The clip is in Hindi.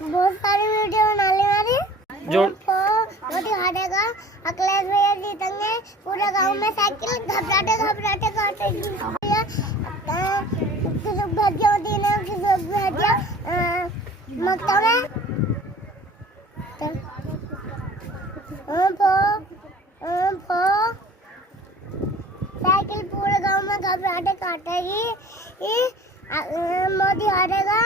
बहुत सारी वीडियो बना ली हमारी जो मोदी हारेगा, अखिलेश भैया जीतेंगे, पूरे गांव में साइकिल घबराते घबराते काटेगी। किसी भजिया देने किसी भजिया मक्का में साइकिल पूरे गांव में घबराते काटेगी। मोदी हारेगा।